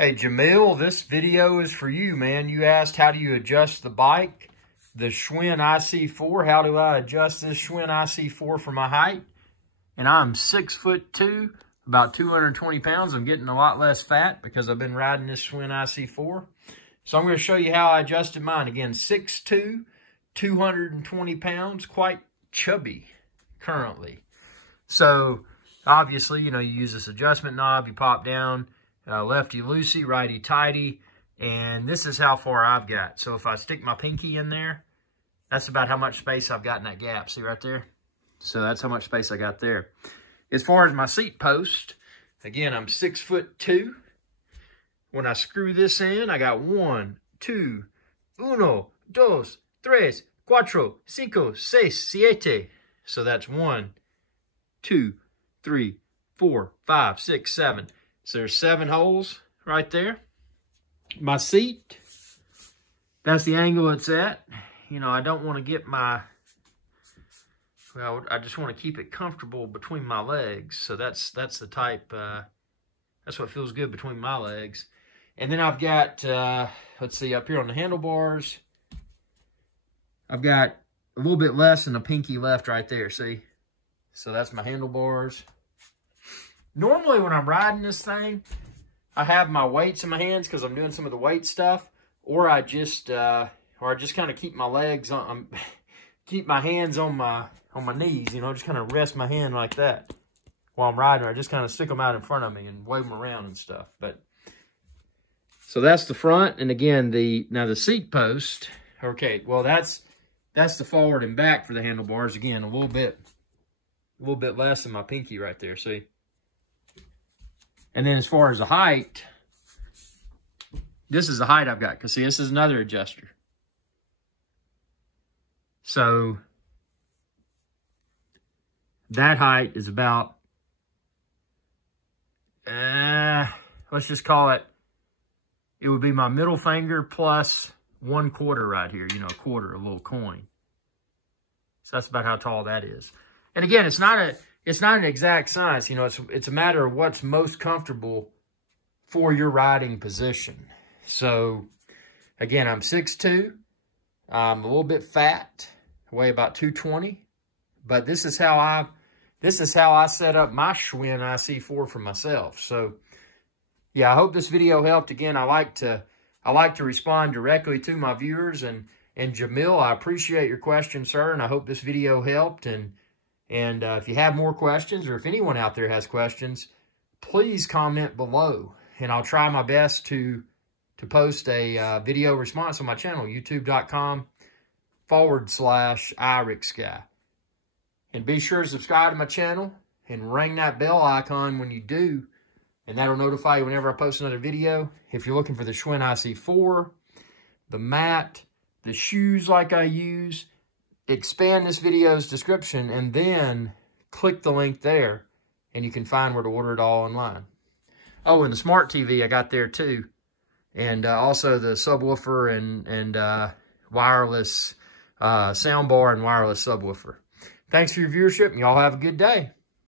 Hey Jamil, this video is for you, man. You asked how do you adjust the bike, the Schwinn IC4. How do I adjust this Schwinn IC4 for my height? And I'm 6'2", about 220 pounds. I'm getting a lot less fat because I've been riding this Schwinn IC4. So I'm going to show you how I adjusted mine. Again, 6'2", 220 pounds, quite chubby currently. So obviously, you use this adjustment knob, you pop down, lefty loosey, righty tighty, and this is how far I've got. So if I stick my pinky in there, that's about how much space I've got in that gap. See right there? So that's how much space I got there. As far as my seat post, again, I'm 6'2". When I screw this in, I got 1, 2, 1, 2, 3, 4, 5, 6, 7. So that's 1, 2, 3, 4, 5, 6, 7. So there's 7 holes right there. My seat, that's the angle it's at. I don't want to get my, well, I just want to keep it comfortable between my legs. So that's the type, that's what feels good between my legs. And then I've got, let's see, up here on the handlebars, I've got a little bit less than a pinky left right there, see? So that's my handlebars. Normally when I'm riding this thing, I have my weights in my hands because I'm doing some of the weight stuff, or I just kind of keep my legs on, keep my hands on my knees, just kind of rest my hand like that while I'm riding. Or I just kind of stick them out in front of me and wave them around and stuff. But so that's the front, and again now the seat post. Okay, well that's the forward and back for the handlebars. Again, a little bit less than my pinky right there. See. And then as far as the height, this is the height I've got. Because see, this is another adjuster. So that height is about, let's just call it, it would be my middle finger plus 1/4 right here. A quarter, a little coin. So that's about how tall that is. And again, it's not an exact science. It's a matter of what's most comfortable for your riding position. So, again, I'm 6'2". I'm a little bit fat. I weigh about 220. But this is how I set up my Schwinn IC4 for myself. So, yeah, I hope this video helped. Again, I like to respond directly to my viewers. And Jamil, I appreciate your question, sir. And I hope this video helped. And if you have more questions, or if anyone out there has questions, please comment below. And I'll try my best to post a video response on my channel, youtube.com/IRixGuy. And be sure to subscribe to my channel and ring that bell icon when you do. And that'll notify you whenever I post another video. If you're looking for the Schwinn IC4, the mat, the shoes like I use, expand this video's description and then click the link there and you can find where to order it all online. Oh, and the smart TV I got there too. And also the subwoofer and wireless soundbar and wireless subwoofer. Thanks for your viewership and y'all have a good day.